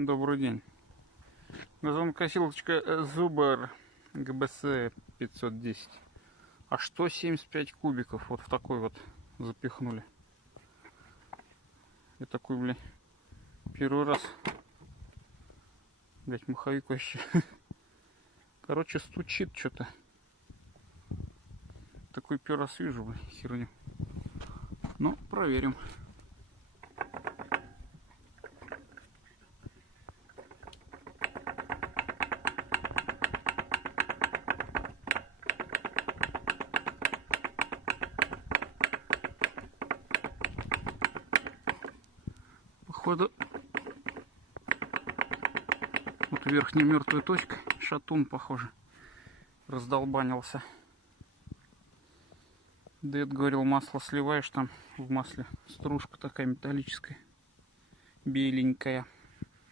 Добрый день. Газонокосилочка Zuber GBC 510. А что 75 кубиков вот в такой вот запихнули? Я такой, бля, первый раз. Блять, маховик вообще. Короче, стучит что-то. Такой первый раз вижу, бля, херню. Ну, проверим. Походу, вот верхняя мертвая точка, шатун, похоже, раздолбанился. Дед говорил, масло сливаешь, там в масле стружка такая металлическая, беленькая.